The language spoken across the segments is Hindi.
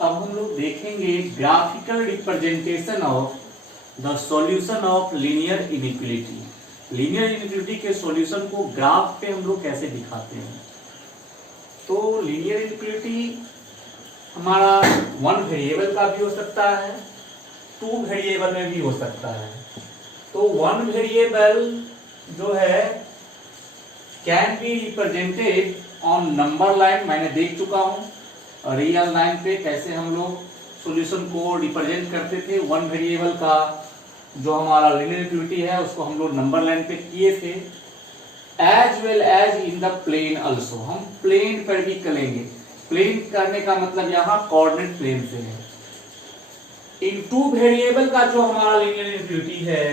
अब हम लोग देखेंगे graphical representation of the solution of linear inequality. Linear inequality के सॉल्यूशन को ग्राफ पे हम लोग कैसे दिखाते हैं। तो लीनियर इनइक्वालिटी हमारा वन वेरिएबल का भी हो सकता है, टू वेरिएबल में भी हो सकता है। तो वन वेरिएबल जो है can be represented on number line, मैंने देख चुका हूं रियल लाइन पे कैसे हम लोग सॉल्यूशन को रिप्रेजेंट करते थे। वन वेरिएबल का जो हमारा लीनियर इक्विटी है उसको हम लोग नंबर लाइन पे किए थे। As well as in the plane also, हम प्लेन पर भी करेंगे। प्लेन करने का मतलब यहाँ कोऑर्डिनेट प्लेन से है। इन टू वेरिएबल का जो हमारा लीनियर इक्विटी है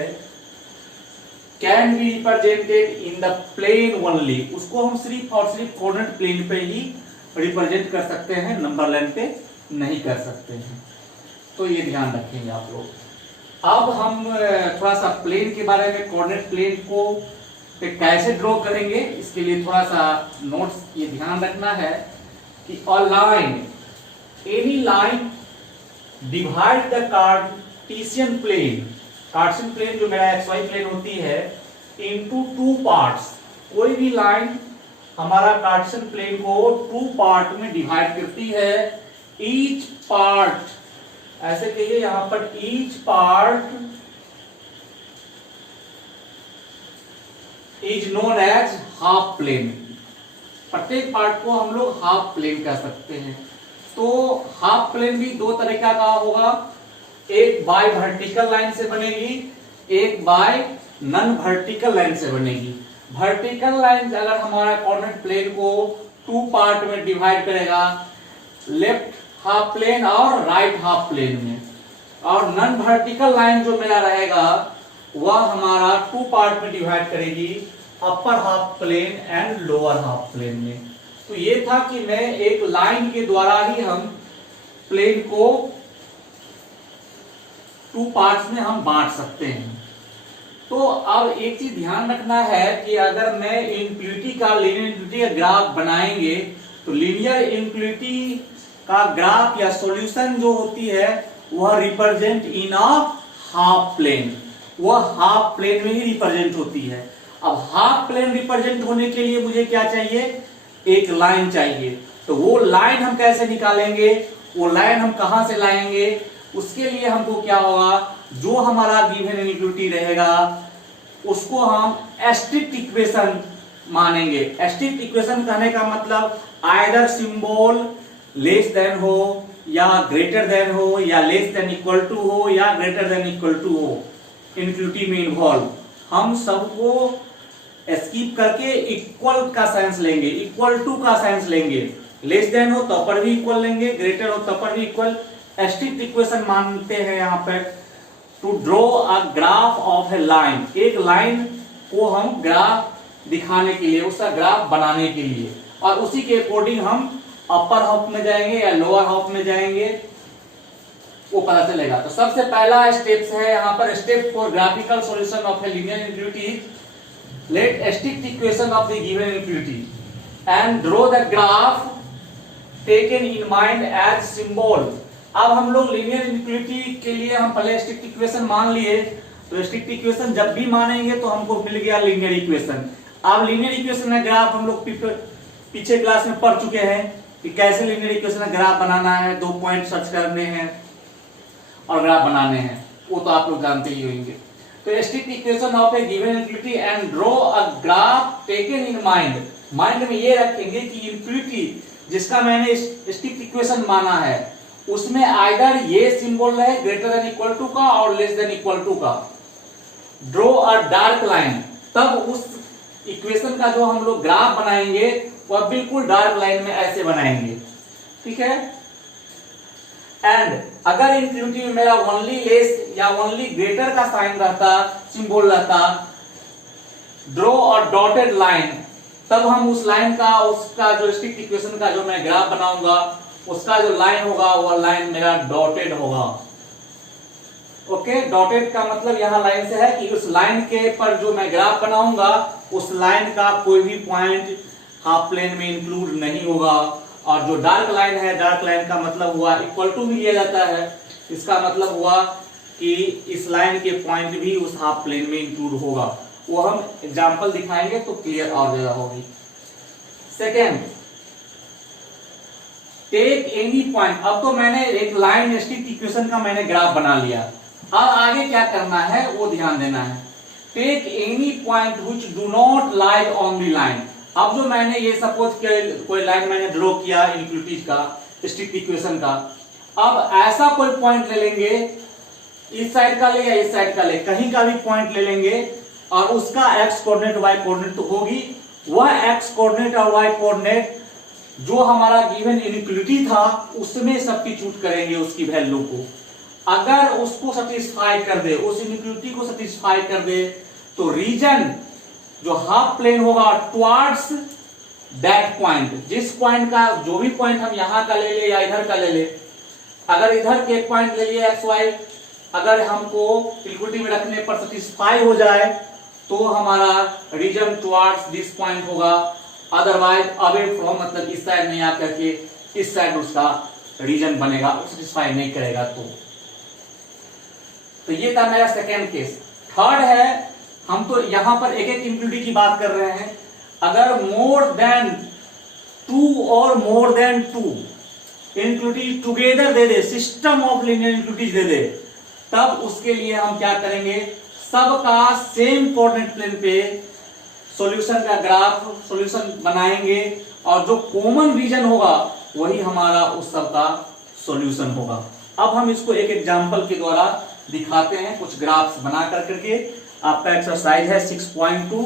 can be represented in the plane only, उसको हम सिर्फ और सिर्फ कोऑर्डिनेट प्लेन पे ही रिप्रेजेंट कर सकते हैं, नंबर लाइन पे नहीं कर सकते हैं। तो ये ध्यान रखेंगे आप लोग। अब हम थोड़ा सा प्लेन के बारे में, कोऑर्डिनेट प्लेन को पे कैसे ड्रॉ करेंगे इसके लिए थोड़ा सा नोट्स ये ध्यान रखना है कि a line, any line divide the cartesian plane, cartesian plane जो मेरा XY प्लेन होती है, इनटू टू पार्ट्स। कोई भी लाइन हमारा कार्टेशियन प्लेन को टू पार्ट में डिवाइड करती है। ईच पार्ट, ऐसे कहिए यहां पर, each part is known as half plane. प्रत्येक पार्ट को हम लोग हाफ प्लेन कह सकते हैं। तो हाफ प्लेन भी दो तरीका का होगा, एक बाय वर्टिकल लाइन से बनेगी, एक बाय नॉन वर्टिकल लाइन से बनेगी। वर्टिकल लाइन अगर हमारा कोऑर्डिनेट प्लेन को टू पार्ट में डिवाइड करेगा, लेफ्ट हाफ प्लेन और राइट हाफ प्लेन में, और नॉन वर्टिकल लाइन जो मेरा रहेगा वह हमारा टू पार्ट में डिवाइड करेगी, upper half plane and lower half plane में। तो ये था कि मैं एक लाइन के द्वारा ही हम प्लेन को टू पार्ट्स में हम बांट सकते हैं। तो अब एक चीज ध्यान रखना है कि अगर मैं इनइक्वालिटी का, लीनियर इनइक्वालिटी का ग्राफ बनाएंगे तो लीनियर इनइक्वालिटी का ग्राफ या सॉल्यूशन जो होती है वह represent in a half plane, वह हाफ प्लेन में ही रिप्रेजेंट होती है। अब हाफ प्लेन रिप्रेजेंट होने के लिए मुझे क्या चाहिए, एक लाइन चाहिए। तो वो लाइन हम कैसे निकालेंगे, वो लाइन हम कहां से लाएंगे, उसके लिए हमको क्या होगा, जो हमारा गिवन इनइक्वालिटी रहेगा उसको हम स्ट्रिक्ट इक्वेशन मानेंगे। स्ट्रिक्ट इक्वेशन कहने का मतलब आइदर सिंबल लेस देन हो या ग्रेटर देन हो या लेस देन इक्वल टू हो या ग्रेटर देन इक्वल टू हो, इनइक्वालिटी में इन्वॉल्व। हम सबको स्किप करके इक्वल का साइंस लेंगे, इक्वल टू का साइंस लेंगे। लेस देन हो तब पर भी इक्वल लेंगे, ग्रेटर हो तब पर भी इक्वल। स्ट्रिक्ट इक्वेशन मानते हैं यहाँ पर to draw a graph of a line, एक लाइन को हम ग्राफ दिखाने के लिए, उसका ग्राफ बनाने के लिए, और उसी के अकॉर्डिंग हम अपर हाफ में जाएंगे या लोअर हाफ में जाएंगे वो पता चलेगा। तो सबसे पहला स्टेप्स है यहाँ पर, step for graphical solution of a linear inequality, let strict equation of the given inequality and draw the graph taken in mind as symbol. अब हम लोग लीनियर इनइक्वालिटी के लिए हम पहले स्ट्रिक्ट इक्वेशन मान लिए, तो स्ट्रिक्ट इक्वेशन जब भी मानेंगे तो हमको मिल गया लीनियर इक्वेशन। अब लीनियर इक्वेशन का ग्राफ हम लोग पीछे क्लास में पढ़ चुके हैं कि कैसे लीनियर इक्वेशन का ग्राफ बनाना है, दो पॉइंट सर्च करने हैं और ग्राफ बनाने हैं, वो तो आप लोग जानते ही होंगे। तो strict equation of A given inequality and draw a graph taken in mind, mind में ये रखेंगे कि इनइक्वालिटी जिसका मैंने स्ट्रिक्ट इक्वेशन माना है उसमें आइदर ये सिंबल रहे ग्रेटर देन इक्वल टू का और लेस देन इक्वल टू का। ड्रॉ अ डार्क लाइन, तब उस इक्वेशन का जो हम लोग ग्राफ बनाएंगे वह बिल्कुल डार्क लाइन में ऐसे बनाएंगे, ठीक है। एंड अगर इनइक्वालिटी में मेरा ओनली लेस या ओनली ग्रेटर का साइन रहता, सिंबल रहता, ड्रॉ अ डॉटेड लाइन, तब हम उस लाइन का, उसका जो स्ट्रिक्ट इक्वेशन का जो मैं ग्राफ बनाऊंगा उसका जो लाइन होगा वह लाइन मेरा डॉटेड होगा। ओके, डॉटेड का मतलब यहां लाइन से है कि उस लाइन के पर जो मैं ग्राफ बनाऊंगा उस लाइन का कोई भी पॉइंट हाफ प्लेन में इंक्लूड नहीं होगा और जो डार्क लाइन है, डार्क लाइन का मतलब हुआ इक्वल टू भी लिया जाता है, इसका मतलब हुआ कि इस लाइन के पॉइंट भी उस हाफ प्लेन में इंक्लूड होगा। वो हम एग्जांपल दिखाएंगे तो क्लियर और ज्यादा होगी। Second, take any point. अब तो मैंने एक लाइन स्ट्रिक्ट इक्वेशन का मैंने ग्राफ बना लिया, अब आगे क्या करना है वो ध्यान देना है। Take any point which do not lie on the line. अब जो मैंने ये सपोज कोई लाइन मैंने ड्रॉ किया इनक्लूटिव का स्ट्रिक्ट इक्वेशन का, अब ऐसा कोई पॉइंट ले लेंगे, इस साइड का ले या इस साइड का ले, कहीं का भी पॉइंट ले लेंगे और उसका एक्स कोऑर्डिनेट वाई कोऑर्डिनेट तो होगी, वह एक्स कोऑर्डिनेट और वाई कोऑर्डिनेट जो हमारा गिवन इनइक्वालिटी था उसमें सब्स्टिट्यूट करेंगे उसकी वैल्यू को। अगर उसको सेटिस्फाई कर दे, उस इनइक्वालिटी को सेटिस्फाई कर दे, तो रीजन जो हाफ प्लेन होगा टुवर्ड्स दैट पॉइंट, जिस पॉइंट का जो भी पॉइंट हम यहां का ले ले या इधर का ले ले, अगर इधर के पॉइंट ले लिए एक्स वाई, अगर हमको इक्विटी में रखने पर सेटिस्फाई हो जाए तो हमारा रीजन टुवर्ड्स दिस पॉइंट होगा, अदरवाइज अवे फ्रॉम मतलब इस साइड नहीं आकर के इस साइड उसका रीजन बनेगा, सेटिस्फाई नहीं करेगा। तो ये था मेरा सेकेंड केस। थर्ड है, हम तो यहां पर एक एक इनइक्वालिटी की बात कर रहे हैं, अगर मोर देन 2 और मोर देन 2 इनइक्वालिटी टुगेदर दे दे, सिस्टम ऑफ लीनियर इनइक्वालिटीज दे दे, तब उसके लिए हम क्या करेंगे, सबका सेम कोऑर्डिनेट प्लेन पे सॉल्यूशन का ग्राफ सॉल्यूशन बनाएंगे और जो कॉमन रीजन होगा वही हमारा उस सब का सॉल्यूशन होगा। अब हम इसको एक एग्जांपल के द्वारा दिखाते हैं, कुछ ग्राफ्स बना करके। आपका एक्सरसाइज है 6.2।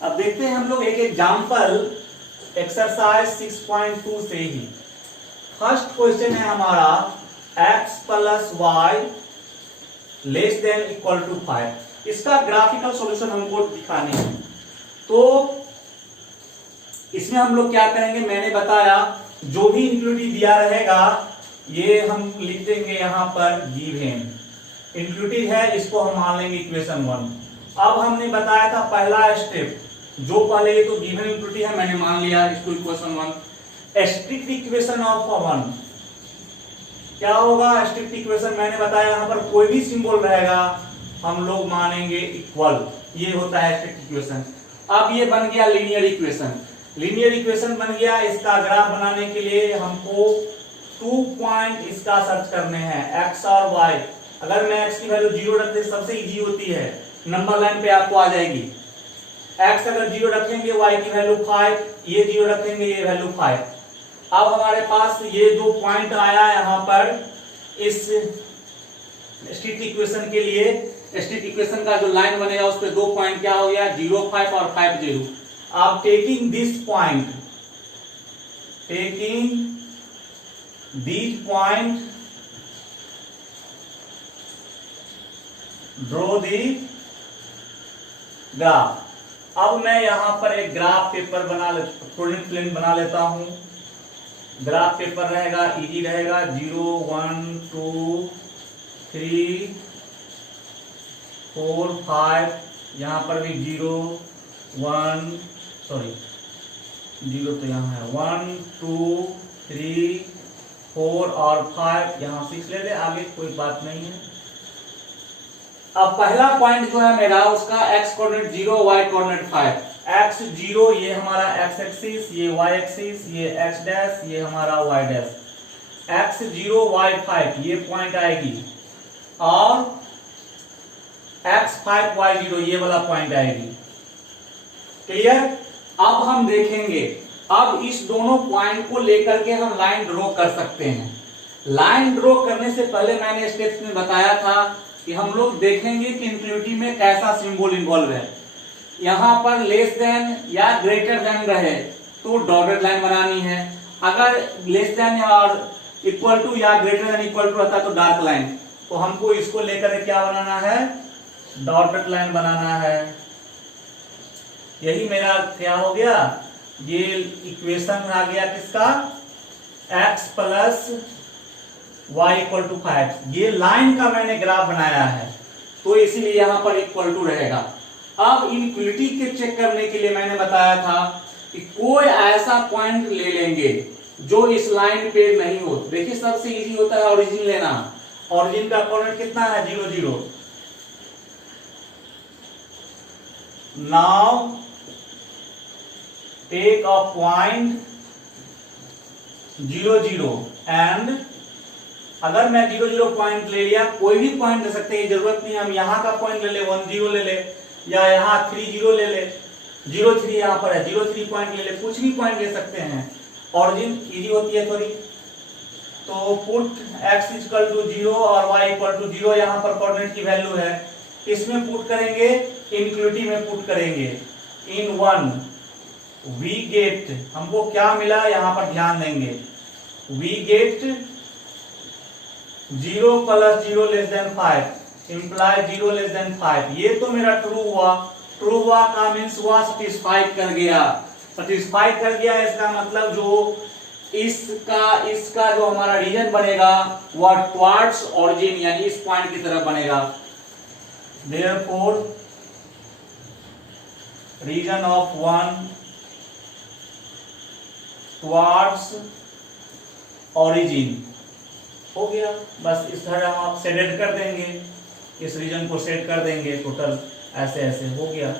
अब देखते हैं हम लोग एक एग्जांपल एक्सरसाइज 6.2 से ही। फर्स्ट क्वेश्चन है हमारा x plus y less than equal to 5। इसका ग्राफिकल सॉल्यूशन हमको दिखाने है। तो इसमें हम लोग क्या करेंगे, मैंने बताया जो भी इनइक्वालिटी दिया रहेगा ये हम लिख देंगे यहां पर गिवन इनइक्वालिटी है, इसको हम मान लेंगे इक्वेशन 1। अब हमने बताया था पहला स्टेप, जो पहले ये तो गिवन इनइक्वालिटी है मैंने मान लिया इसको इक्वेशन 1। स्ट्रिक्ट इक्वेशन ऑफ 1 क्या होगा, स्ट्रिक्ट इक्वेशन मैंने बताया यहां पर कोई भी सिंबल रहेगा हम लोग मानेंगे इक्वल, ये होता है स्ट्रिक्ट इक्वेशन। अब ये बन गया लीनियर इक्वेशन। लीनियर इक्वेशन बन गया, इसका ग्राफ बनाने के लिए हमको 2 पॉइंट इसका सर्च करने हैं, x और y। अगर मैं x की वैल्यू 0 रख दे, सबसे इजी होती है, नंबर लाइन पे आपको आ जाएगी। x अगर 0 रखेंगे, y की वैल्यू 5, ये 0 रखेंगे, ये वैल्यू 5। अब हमारे पास ये जो पॉइंट आया यहाँ पर इस स्ट्रिक्ट इक्वेशन के लिए, स्ट्रिक्ट इक्वेशन का जो लाइन बनेगा उस पे 2 पॉइंट क्या हो गया, 0, 5 और 5, 0। आप taking this point, draw the graph. अब मैं यहां पर एक ग्राफ पेपर कोऑर्डिनेट प्लेन बना लेता हूं। ग्राफ पेपर रहेगा, इजी रहेगा, 0, 1, 2, 3, 4, 5, यहां पर भी 0, 1, सॉरी 0 तो यहाँ है, 1, 2, 3, 4 और 5, यहाँ 6 ले ले, आगे कोई बात नहीं है। अब पहला पॉइंट जो है मेरा, उसका x coordinate 0, y coordinate 5। x 0 ये हमारा x एक्सिस, ये y एक्सिस, ये x डैश, ये हमारा y डैश। x 0, y 5 ये पॉइंट आएगी और x 5, y 0 ये वाला पॉइंट आएगी। क्लियर? अब हम देखेंगे, अब इस दोनों पॉइंट को लेकर के हम लाइन ड्रॉ कर सकते हैं। लाइन ड्रॉ करने से पहले मैंने स्टेप्स में बताया था कि हम लोग देखेंगे कि इनइक्वालिटी में कैसा सिंबल इन्वॉल्व है। यहां पर लेस देन या ग्रेटर देन रहे तो डॉटेड लाइन बनानी है, अगर लेस देन और इक्वल टू या ग्रेटर देन इक्वल टू रहता तो डार्क लाइन। तो हमको इसको लेकर क्या बनाना है, डॉटेड लाइन बनाना है। यही मेरा क्या हो गया, ये इक्वेशन आ गया किसका, x plus y equal to 5। ये लाइन का मैंने ग्राफ बनाया है तो इसीलिए यहां पर इक्वल टू रहेगा। अब इनइक्वालिटी के चेक करने के लिए मैंने बताया था कि कोई ऐसा पॉइंट ले लेंगे जो इस लाइन पे नहीं हो। देखिए सबसे इजी होता है ओरिजिन लेना। ओरिजिन का कोऑर्डिनेट कितना है 0 0। Now take a point 0 0 and अगर मैं 0 0 पॉइंट ले लिया, कोई भी पॉइंट ले सकते हैं, जरूरत नहीं हम यहाँ का पॉइंट ले ले 1 0 ले ले या यहाँ 3 0 ले ले, 0 3 यहाँ पर है 0 3 पॉइंट ले ले, कुछ भी पॉइंट ले सकते हैं। ऑरिजिन इजी होती है थोड़ी। तो पुट x इक्वल टू 0 और y इक्वल टू 0 यहाँ पर कोऑर्डिनेट की वैल्यू है। इसमें पुट करेंगे, इनइक्वालिटी में पुट करेंगे। इन 1 वी गेट, हमको क्या मिला यहाँ पर ध्यान देंगे, we get 0 plus 0 less than 5 imply 0 less than 5। ये तो मेरा ट्रू हुआ। ट्रू हुआ का मीन्स हुआ सेटिस्फाइड कर गया। सेटिस्फाइड कर गया इसका मतलब जो इसका जो हमारा रीजन बनेगा वह टुवर्ड्स ऑरिजिन यानी इस पॉइंट की तरफ बनेगा। Therefore region of 1 towards origin हो गया। बस इस तरह हम आप सेट कर देंगे, इस रीजन को सेट कर देंगे, टोटल ऐसे ऐसे हो गया।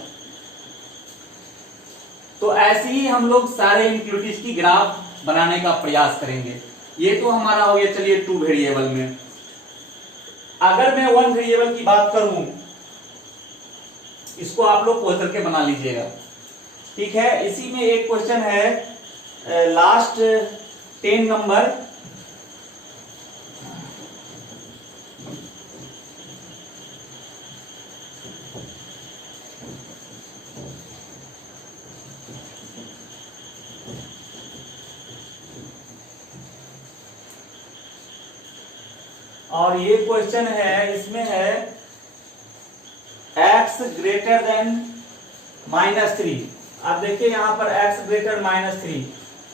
तो ऐसे ही हम लोग सारे इनइक्वालिटीज की ग्राफ बनाने का प्रयास करेंगे। ये तो हमारा हो गया चलिए 2 वेरिएबल में। अगर मैं 1 वेरिएबल की बात करूं, इसको आप लोग खोल करके बना लीजिएगा, ठीक है। इसी में एक क्वेश्चन है लास्ट 10 नंबर, और ये क्वेश्चन है, इसमें है x ग्रेटर देन -3। आप देखिए यहाँ पर x ग्रेटर -3,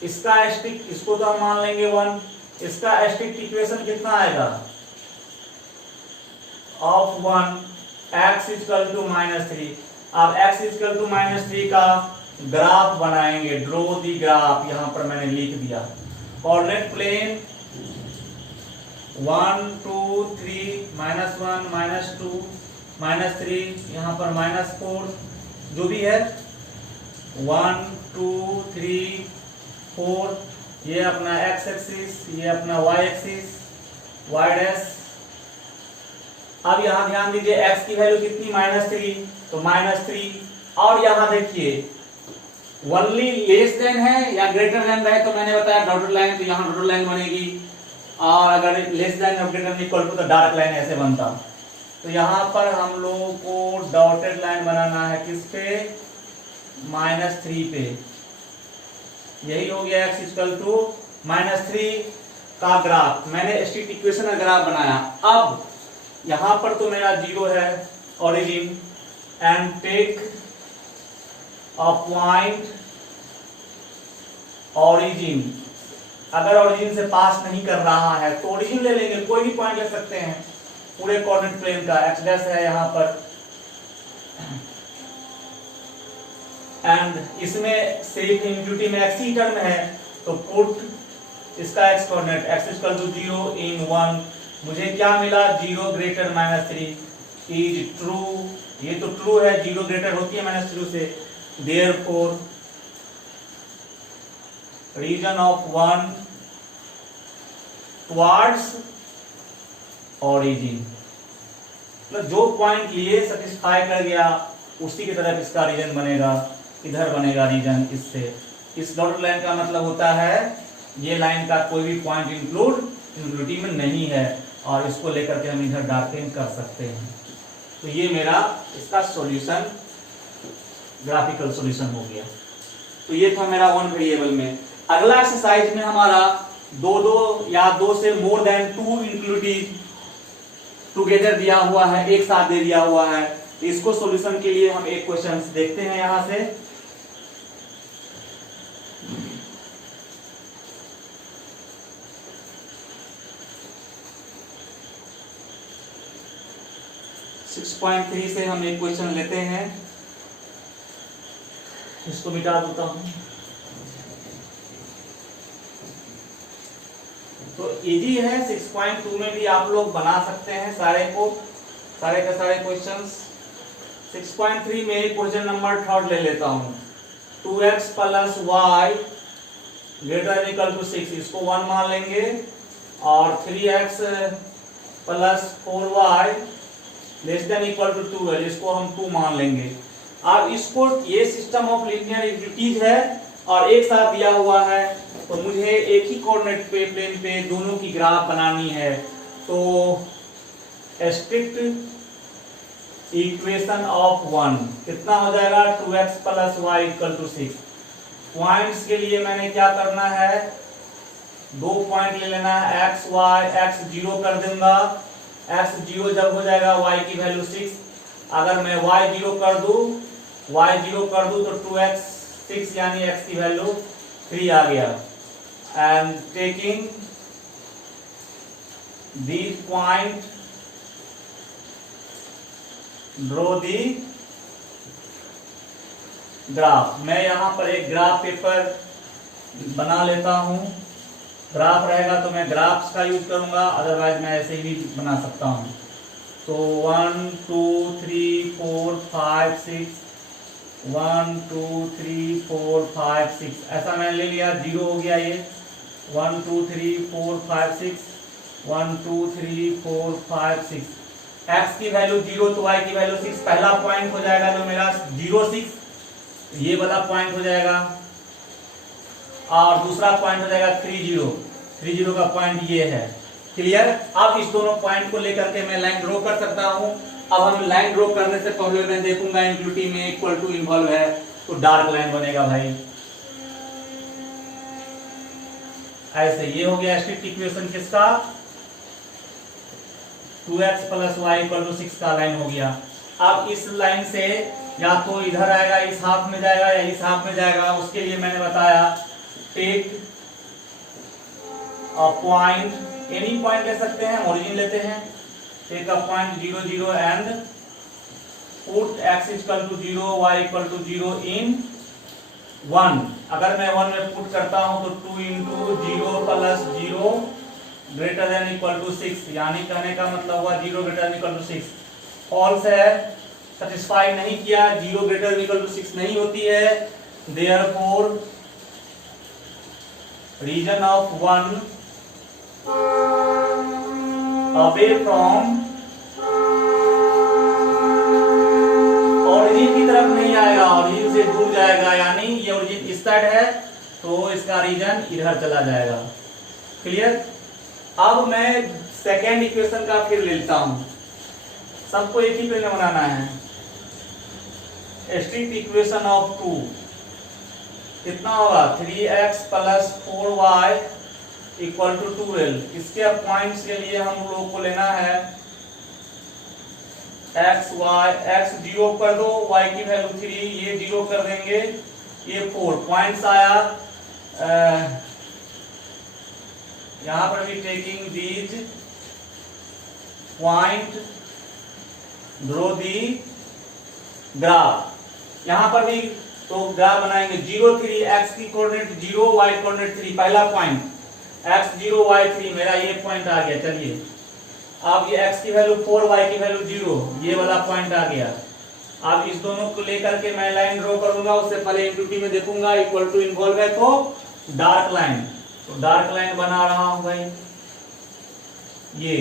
इसका स्ट्रिक्ट, इसको तो हम मान लेंगे 1, इसका स्ट्रिक्ट इक्वेशन कितना आएगा ऑफ 1 x इक्वल टू -3। अब x इक्वल टू -3 का ग्राफ बनाएंगे, ड्रॉ दी ग्राफ, यहाँ पर मैंने लिख दिया। कोऑर्डिनेट प्लेन 1 2 3 -1 -2 -3, यहाँ पर -4, जो भी है 1 2 3 4, ये अपना x एक्सिस, ये अपना y एक्सिस, y डैश। अब यहाँ ध्यान दीजिए x की वैल्यू कितनी -3, तो -3। और यहाँ देखिए ओनली लेस देन है या ग्रेटर देन है, तो मैंने बताया डॉटेड लाइन, तो यहाँ डॉटेड लाइन बनेगी। और अगर लेस देन और ग्रेटर देन इक्वल टू तो डार्क लाइन ऐसे बनता। तो यहाँ पर हम लोगों को डॉटेड लाइन बनाना है किस पे, -3 पे। यही हो गया x इक्वल टू -3 का ग्राफ। मैंने स्ट्रिक्ट इक्वेशन का ग्राफ बनाया। अब यहाँ पर तो मेरा 0 है origin, and take a point origin. अगर ओरिजिन से पास नहीं कर रहा है तो ओरिजिन ले लेंगे, कोई भी पॉइंट ले सकते हैं पूरे कोऑर्डिनेट प्लेन का। x डैश है यहाँ पर, एंड इसमें सिर्फ इनइक्वालिटी में x ही टर्म है, तो पुट इसका x coordinate x equal to 0 in 1। मुझे क्या मिला, 0 ग्रेटर -3 इज ट्रू। ये तो ट्रू है, 0 ग्रेटर होती है -3 से। Therefore region of 1 towards origin, मतलब जो पॉइंट लिए सेटिस्फाई कर गया उसी की तरफ इसका रीजन बनेगा। इधर बनेगा रीजन इससे। इस डॉटेड लाइन का मतलब होता है ये लाइन का कोई भी पॉइंट इंक्लूड इनइक्वालिटी में नहीं है, और इसको लेकर के हम इधर डार्किंग कर सकते हैं। तो ये मेरा इसका सॉल्यूशन, ग्राफिकल सॉल्यूशन हो गया। तो ये था मेरा 1 वेरिएबल में। अगला एक्सरसाइज में हमारा 2 या 2 से मोर देन 2 इनइक्वालिटीज टुगेदर दिया हुआ है, एक साथ दे दिया हुआ है। इसको सॉल्यूशन के लिए हम एक क्वेश्चन देखते हैं यहां से। 6.3 से हम एक क्वेश्चन लेते हैं, इसको मिटा देता हूं। तो इजी है, 6.2 में भी आप लोग बना सकते हैं सारे के सारे क्वेश्चंस। 6.3 में क्वेश्चन नंबर 3 ले लेता हूं। 2x + y > 6, इसको 1 मान लेंगे, और 3x + 4y > 12, इसको हम 2 मान लेंगे। अब इसको, ये सिस्टम ऑफ लीनियर इक्विटीज है और एक साथ दिया हुआ है, तो मुझे एक ही कोऑर्डिनेट प्लेन पे दोनों की ग्राफ बनानी है। तो स्ट्रिक्ट इक्वेशन ऑफ 1 कितना हो जाएगा, 2x + y = 6। पॉइंट्स के लिए मैंने क्या करना है, 2 पॉइंट ले लेना है, x y, x 0 कर दूंगा, x 0 जब हो जाएगा y की वैल्यू 6। अगर मैं y 0 कर दूं तो 2x 6 यानी x की वैल्यू 3 आ गया। And taking this point draw the graph. मैं यहां पर एक ग्राफ पेपर बना लेता हूं। ग्राफ रहेगा तो मैं ग्राफ्स का यूज करूंगा, अदरवाइज मैं ऐसे ही बना सकता हूं। तो 1 2 3 4 5 6, 1 2 3 4 5 6 ऐसा मैंने ले लिया। 0 हो गया ये, 1 2 3 4 5 6, 1 2 3 4 5 6। x की वैल्यू 0 तो y की वैल्यू 6। पहला पॉइंट हो जाएगा जो मेरा 0 6, ये वाला पॉइंट हो जाएगा, और दूसरा पॉइंट हो जाएगा 30 का पॉइंट ये है। क्लियर। अब इस दोनों पॉइंट को लेकर के मैं लाइन ड्रॉ कर सकता हूं। अब हम लाइन ड्रॉ करने से पहले मैं देखूंगा इनक्लूटिव में इक्वल टू इन्वॉल्व है, तो डार्क लाइन बनेगा भाई। ऐसे ये हो गया स्ट्रिक्ट इक्वेशन किसका, 2x + y = 6 का लाइन हो गया। अब इस लाइन से या तो इधर आएगा, इस हाफ में जाएगा, या इस हाफ में जाएगा। उसके लिए मैंने बताया, take a point, any point ले सकते हैं, ओरिजिन लेते हैं। Take a point 0 0 and put x = 0 y = 0 in 1। अगर मैं 1 में पुट करता हूं तो 2 × 0 + 0 > 6, यानी कहने का मतलब हुआ 0 > 6। फॉल्स है, सेटिस्फाई नहीं किया, 0 > 6 नहीं होती है। Therefore region of 1 away from origin की तरफ नहीं आएगा, ओरिजिन से दूर जाएगा, यानी ये ओरिजिन इस साइड है तो इसका रीजन इधर चला जाएगा। क्लियर। अब मैं सेकेंड इक्वेशन का फिर लेता हूं, सबको एक ही पे बनाना है। स्ट्रिक्ट इक्वेशन ऑफ 2 कितना होगा, 3x + 4y = 12। इसके पॉइंट्स के लिए हम लोग को लेना है x 0 कर दो, y की वैल्यू 3, ये 0 कर देंगे, ये 4 पॉइंट्स आया। यहां पर भी taking these point draw the graph. यहां पर भी तो ग्राफ बनाएंगे। 0 3, x की कोऑर्डिनेट 0, y कोऑर्डिनेट 3, पहला पॉइंट x 0 y 3, मेरा ये पॉइंट आ गया। चलिए अब ये x की वैल्यू 4, y की वैल्यू 0, ये वाला पॉइंट आ गया। अब इस दोनों को लेकर के मैं लाइन ड्रॉ करूंगा। उससे पहले इनटू में देखूंगा इक्वल टू इन्वॉल्व है तो डार्क लाइन, तो डार्क लाइन बना रहा हूं भाई ये,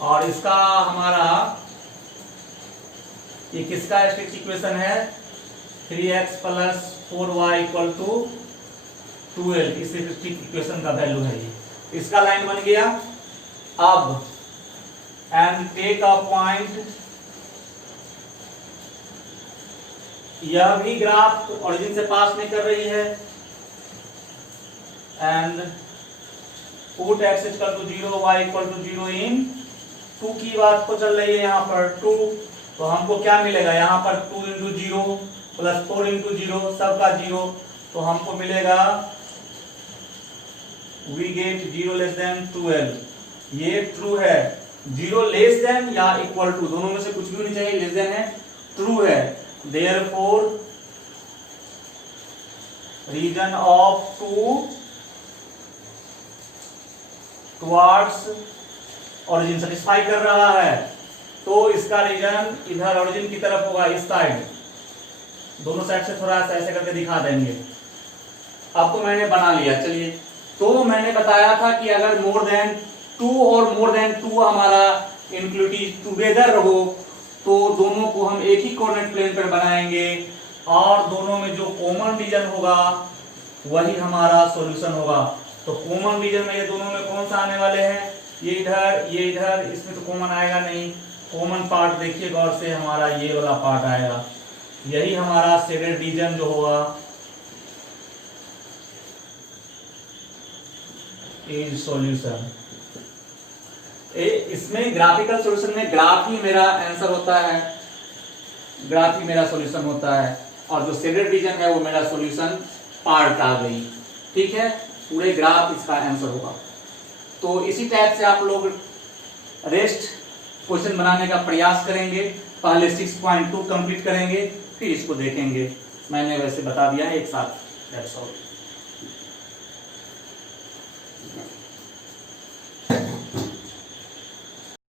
और इसका हमारा ये किसका स्ट्रिक्ट इक्वेशन है, 3x + 4y = 12। इस स्ट्रिक्ट इक्वेशन का वैल्यू है ये, इसका लाइन बन गया। अब एंड टेक अ पॉइंट, यह भी ग्राफ ओरिजिन से पास नहीं कर रही है, एंड पुट x = 0 y = 0 इन 2 की बात तो चल रही है यहाँ पर 2, तो हमको क्या मिलेगा यहाँ पर 2 × 0 + 4 × 0 सबका 0, तो हमको मिलेगा we get 0 < 12। ये ट्रू है, 0 लेस देन या इक्वल टू, दोनों में से कुछ भी नहीं चाहिए, लेस देन है, ट्रू है, therefore region of two towards origin satisfy कर रहा है, तो इसका रीजन इधर ओरिजिन की तरफ होगा, इस साइड, दोनों साइड से थोड़ा सा ऐसे करके दिखा देंगे। अब तो मैंने बना लिया, चलिए। तो मैंने बताया था कि अगर मोर देन 2 और मोर देन 2 हमारा इनक्लूटी टुगेदर रहो तो दोनों को हम एक ही कोऑर्डिनेट प्लेन पर बनाएंगे और दोनों में जो कॉमन रीजन होगा वही हमारा सॉल्यूशन होगा। तो कॉमन रीजन में ये दोनों में कौन सा आने वाले हैं, ये इधर, इसमें तो कॉमन आएगा नहीं। कॉमन पार्ट देखिए गौर से, हमारा ये वाला पार्ट आएगा, यही हमारा शेडेड रीजन जो होगा इज सॉल्यूशन। इसमें ग्राफिकल सॉल्यूशन में ग्राफ ही मेरा आंसर होता है, ग्राफ ही मेरा सॉल्यूशन होता है, और जो शेडेड रीजन है वो मेरा सॉल्यूशन पार्ट आ गई, ठीक है, पूरे ग्राफ इसका आंसर होगा। तो इसी टाइप से आप लोग रेस्ट क्वेश्चन बनाने का प्रयास करेंगे। पहले 6.2 कंप्लीट करेंगे, फिर इसको देखेंगे। मैंने वैसे बता दिया है एक साथ। That's all.